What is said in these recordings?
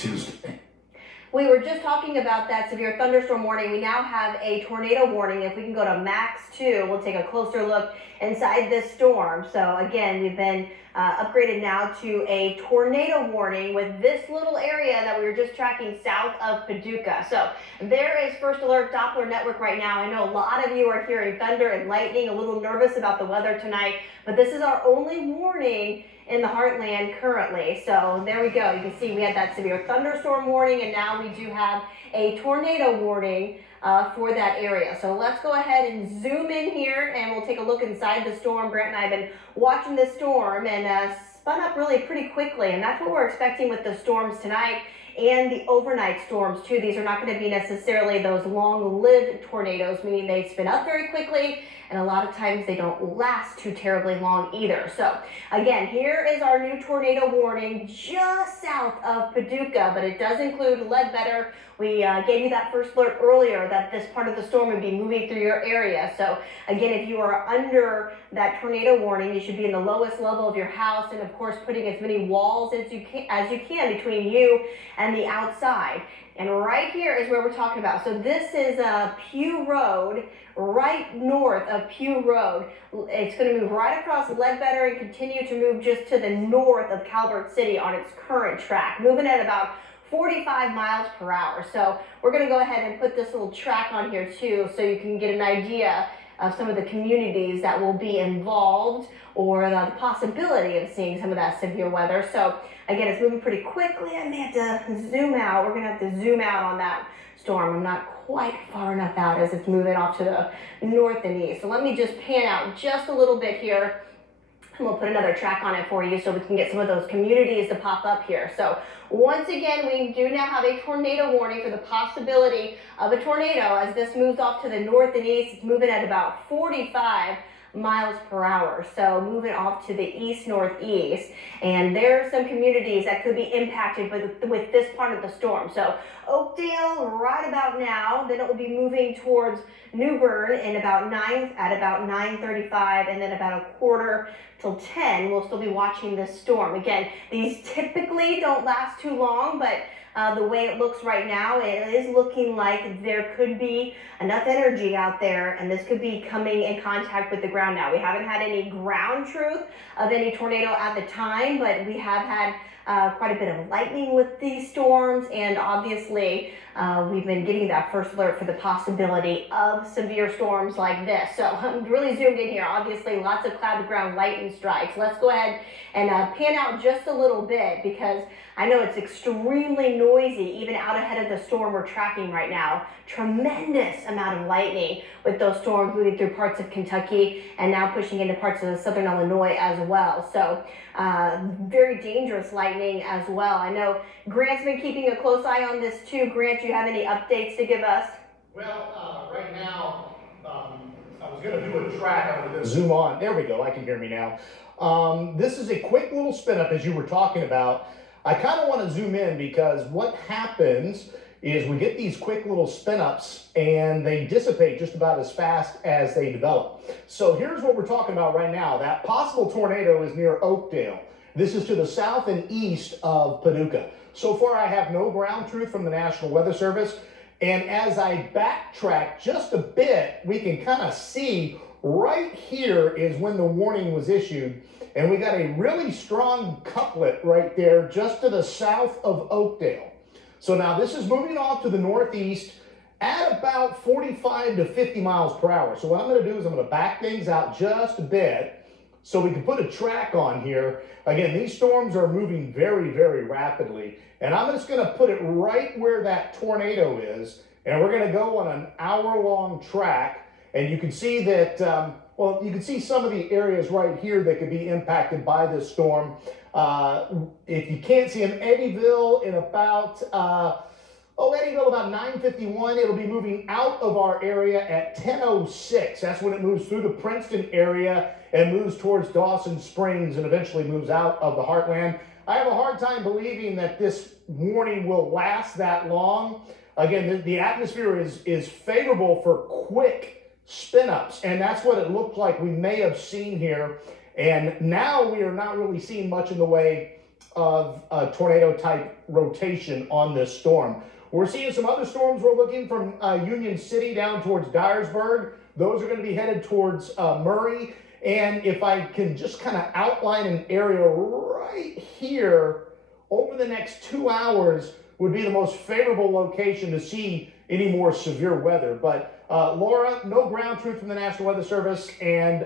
Tuesday. We were just talking about that severe thunderstorm warning. We now have a tornado warning. If we can go to max 2, we'll take a closer look inside this storm. So again, we've been upgraded now to a tornado warning with this little area that we were just tracking south of Paducah. So there is First Alert Doppler Network right now. I know a lot of you are hearing thunder and lightning, a little nervous about the weather tonight, but this is our only warning in the heartland currently. So there we go. You can see we had that severe thunderstorm warning, and now we do have a tornado warning for that area. So let's go ahead and zoom in here, and we'll take a look inside the storm. Grant and I have been watching this storm, and spun up really pretty quickly, and that's what we're expecting with the storms tonight and the overnight storms too. These are not going to be necessarily those long-lived tornadoes, meaning they spin up very quickly, and a lot of times they don't last too terribly long either. So again, here is our new tornado warning just south of Paducah, but it does include Ledbetter. We gave you that first alert earlier that this part of the storm would be moving through your area. So again, if you are under that tornado warning, you should be in the lowest level of your house, and of course putting as many walls as you can between you and the outside. And right here is where we're talking about. So this is Pugh Road, right north of Pugh Road. It's going to move right across Ledbetter and continue to move just to the north of Calvert City on its current track, moving at about 45 miles per hour. So we're going to go ahead and put this little track on here too, so you can get an idea of some of the communities that will be involved, or the possibility of seeing some of that severe weather. So again, it's moving pretty quickly. I may have to zoom out. We're going to have to zoom out on that storm. I'm not quite far enough out as it's moving off to the north and east. So let me just pan out just a little bit here, and we'll put another track on it for you so we can get some of those communities to pop up here. So once again, we do now have a tornado warning for the possibility of a tornado as this moves off to the north and east. It's moving at about 45 miles per hour, so moving off to the east northeast, and there are some communities that could be impacted with this part of the storm. So Oakdale right about now, then it will be moving towards New Bern in about 9:35, and then about a quarter till 10 we'll still be watching this storm. Again, these typically don't last too long, but the way it looks right now, it is looking like there could be enough energy out there, and this could be coming in contact with the ground now. We haven't had any ground truth of any tornado at the time, but we have had quite a bit of lightning with these storms, and obviously we've been getting that first alert for the possibility of severe storms like this. So I'm really zoomed in here. Obviously lots of cloud to ground lightning strikes. Let's go ahead and pan out just a little bit, because I know it's extremely noisy even out ahead of the storm we're tracking right now. Tremendous amount of lightning with those storms moving through parts of Kentucky and now pushing into parts of southern Illinois as well. So very dangerous lightning as well. I know Grant's been keeping a close eye on this too. Grant, do you have any updates to give us? Well, right now, I was going to do a track. I'm going to zoom on. There we go. I can hear me now. This is a quick little spin up as you were talking about. I kind of want to zoom in because what happens is we get these quick little spin ups and they dissipate just about as fast as they develop. So here's what we're talking about right now. That possible tornado is near Oakdale. This is to the south and east of Paducah. So far, I have no ground truth from the National Weather Service. And as I backtrack just a bit, we can kind of see right here is when the warning was issued. And we got a really strong couplet right there just to the south of Oakdale. So now this is moving off to the northeast at about 45 to 50 miles per hour. So what I'm going to do is I'm going to back things out just a bit so we can put a track on here. Again, these storms are moving very, very rapidly. And I'm just going to put it right where that tornado is. And we're going to go on an hour-long track. And you can see that, well, you can see some of the areas right here that could be impacted by this storm. If you can't see them, Eddyville in about, Eddyville about 9:51. It'll be moving out of our area at 10:06. That's when it moves through the Princeton area and moves towards Dawson Springs and eventually moves out of the heartland. I have a hard time believing that this warning will last that long. Again, the atmosphere is favorable for quick spin-ups, and that's what it looked like we may have seen here. And now we are not really seeing much in the way of a tornado type rotation on this storm. We're seeing some other storms. We're looking from Union City down towards Dyersburg. Those are going to be headed towards Murray. And if I can just kind of outline an area right here over the next 2 hours would be the most favorable location to see any more severe weather. But Laura, no ground truth from the National Weather Service, and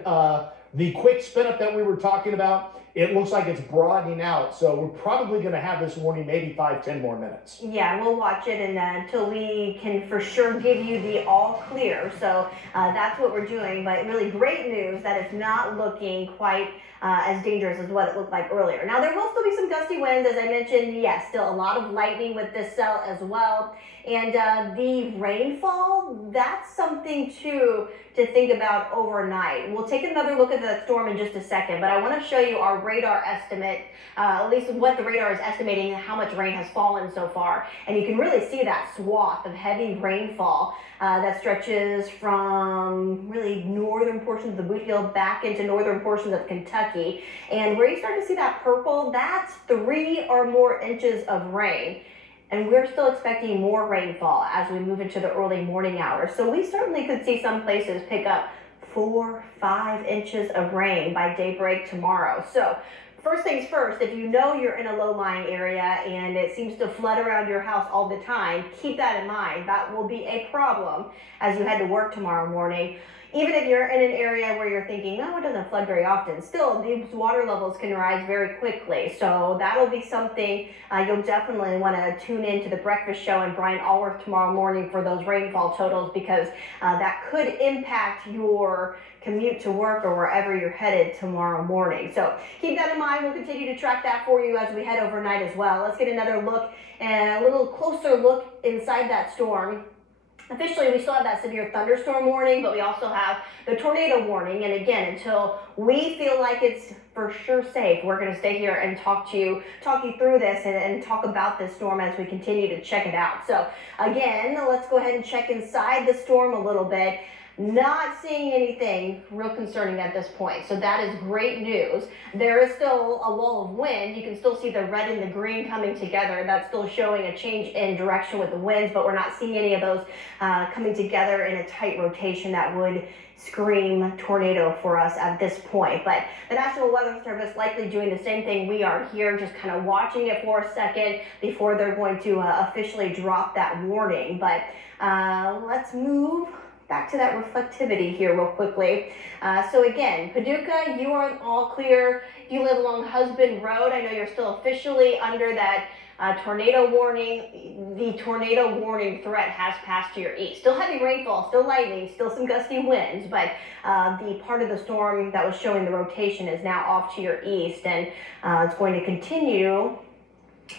the quick spin up that we were talking about, it looks like it's broadening out. So we're probably going to have this warning maybe 5-10 more minutes. Yeah, we'll watch it and until we can for sure give you the all clear. So that's what we're doing. But really great news that it's not looking quite as dangerous as what it looked like earlier. Now there will still be some gusty winds, as I mentioned. Yes, still a lot of lightning with this cell as well. And the rainfall, that's something too to think about overnight. We'll take another look at the storm in just a second, but I want to show you our radar estimate, at least what the radar is estimating how much rain has fallen so far. And you can really see that swath of heavy rainfall that stretches from really northern portions of the Boot Heel back into northern portions of Kentucky. And where you start to see that purple, that's 3 or more inches of rain. And we're still expecting more rainfall as we move into the early morning hours. So we certainly could see some places pick up 4-5 inches of rain by daybreak tomorrow. So first things first, if you know you're in a low-lying area and it seems to flood around your house all the time, keep that in mind. That will be a problem as you head to work tomorrow morning. Even if you're in an area where you're thinking, no, it doesn't flood very often, still these water levels can rise very quickly. So that'll be something you'll definitely want to tune into the breakfast show and Brian Allworth tomorrow morning for those rainfall totals, because that could impact your commute to work or wherever you're headed tomorrow morning. So keep that in mind. We'll continue to track that for you as we head overnight as well. Let's get another look and a little closer look inside that storm. Officially, we still have that severe thunderstorm warning, but we also have the tornado warning. And again, until we feel like it's for sure safe, we're going to stay here and talk you through this and talk about this storm as we continue to check it out. So again, let's go ahead and check inside the storm a little bit. Not seeing anything real concerning at this point, so that is great news. There is still a wall of wind. You can still see the red and the green coming together. That's still showing a change in direction with the winds, but we're not seeing any of those coming together in a tight rotation that would scream tornado for us at this point. But the National Weather Service likely doing the same thing we are here, just kind of watching it for a second before they're going to officially drop that warning. But let's move back to that reflectivity here real quickly. So again, Paducah, you are all clear. If you live along Husband Road, I know you're still officially under that tornado warning. The tornado warning threat has passed to your east. Still heavy rainfall, still lightning, still some gusty winds, but the part of the storm that was showing the rotation is now off to your east, and it's going to continue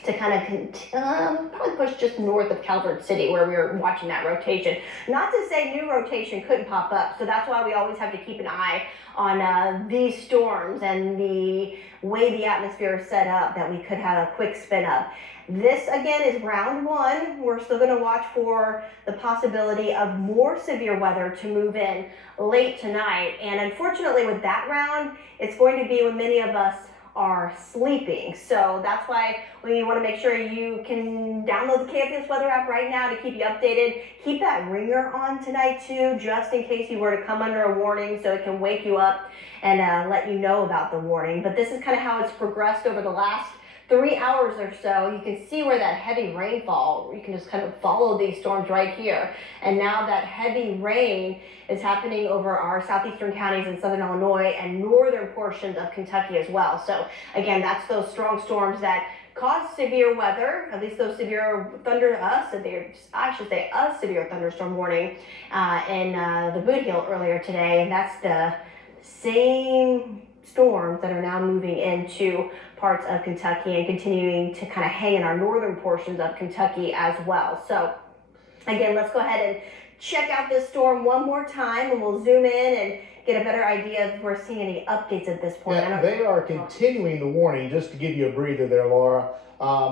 to kind of probably push just north of Calvert City, where we were watching that rotation. Not to say new rotation couldn't pop up, so that's why we always have to keep an eye on these storms and the way the atmosphere is set up, that we could have a quick spin up. This again is round 1. We're still going to watch for the possibility of more severe weather to move in late tonight, and unfortunately with that round, it's going to be when many of us are sleeping. So that's why we want to make sure you can download the KFS Weather app right now to keep you updated. Keep that ringer on tonight too, just in case you were to come under a warning, so it can wake you up and let you know about the warning. But this is kind of how it's progressed over the last 3 hours or so. You can see where that heavy rainfall, you can just kind of follow these storms right here. And now that heavy rain is happening over our southeastern counties in southern Illinois and northern portions of Kentucky as well. So again, that's those strong storms that cause severe weather, at least those severe severe thunderstorm warning in the Boot Heel earlier today. And that's the same storms that are now moving into parts of Kentucky and continuing to kind of hang in our northern portions of Kentucky as well. So again, let's go ahead and check out this storm one more time, and we'll zoom in and get a better idea if we're seeing any updates at this point. Yeah, they are continuing the warning, just to give you a breather there, Laura.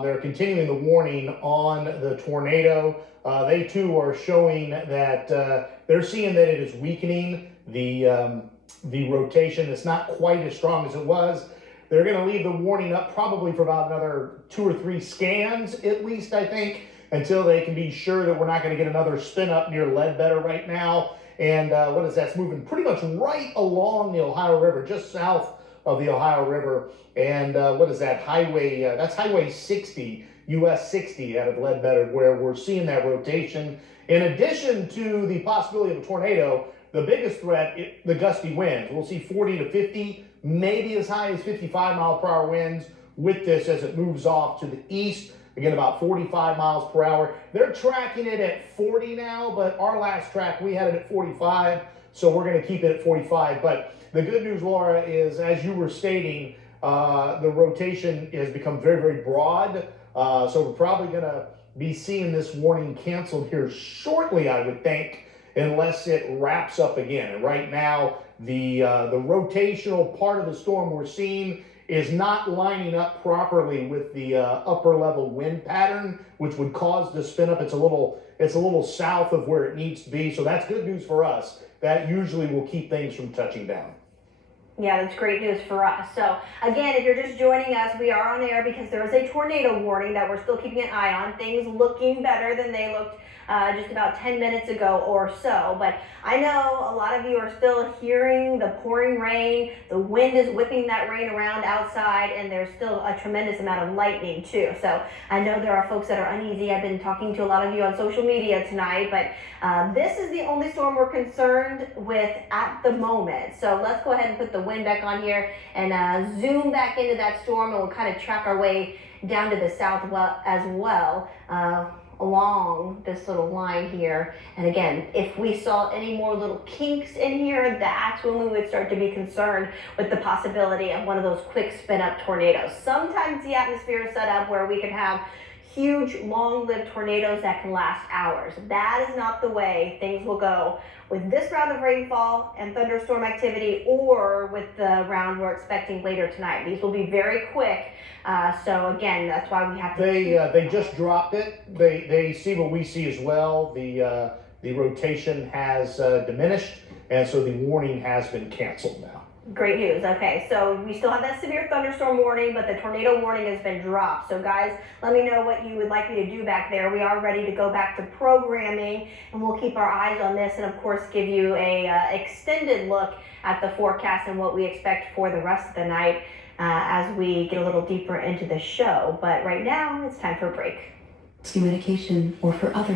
They're continuing the warning on the tornado. They too are showing that they're seeing that it is weakening. The rotation is not quite as strong as it was. they're going to leave the warning up probably for about another 2 or 3 scans, at least, I think, until they can be sure that we're not going to get another spin up near Ledbetter right now. And what is that? It's moving pretty much right along the Ohio River, just south of the Ohio River. And what is that? That's Highway 60, US 60 out of Ledbetter, where we're seeing that rotation. In addition to the possibility of a tornado, the biggest threat, the gusty winds. We'll see 40 to 50, maybe as high as 55 mile per hour winds with this as it moves off to the east. Again, about 45 miles per hour. They're tracking it at 40 now, but our last track, we had it at 45, so we're going to keep it at 45. But the good news, Laura, is as you were stating, the rotation has become very, very broad. So we're probably going to be seeing this warning canceled here shortly, I would think, unless it wraps up again. And right now, the rotational part of the storm we're seeing is not lining up properly with the upper level wind pattern, which would cause the spin up. It's a little south of where it needs to be. So that's good news for us. That usually will keep things from touching down. Yeah, that's great news for us. So again, if you're just joining us, we are on air because there is a tornado warning that we're still keeping an eye on. Things looking better than they looked just about 10 minutes ago or so. But I know a lot of you are still hearing the pouring rain. The wind is whipping that rain around outside, and there's still a tremendous amount of lightning too. So I know there are folks that are uneasy. I've been talking to a lot of you on social media tonight, but this is the only storm we're concerned with at the moment. So let's go ahead and put the wind back on here and zoom back into that storm, and we'll kind of track our way down to the south as well. Along this little line here. And again, if we saw any more little kinks in here, that's when we would start to be concerned with the possibility of one of those quick spin up tornadoes. Sometimes the atmosphere is set up where we can have huge long-lived tornadoes that can last hours. That is not the way things will go with this round of rainfall and thunderstorm activity, or with the round we're expecting later tonight. These will be very quick. So again, that's why we have to. They just dropped it. They see what we see as well. The rotation has diminished, and so the warning has been canceled now. Great news. Okay, so we still have that severe thunderstorm warning, but the tornado warning has been dropped. So guys, let me know what you would like me to do back there. We are ready to go back to programming, and we'll keep our eyes on this, and of course give you a extended look at the forecast and what we expect for the rest of the night as we get a little deeper into the show. But right now, it's time for a break. Medication or for other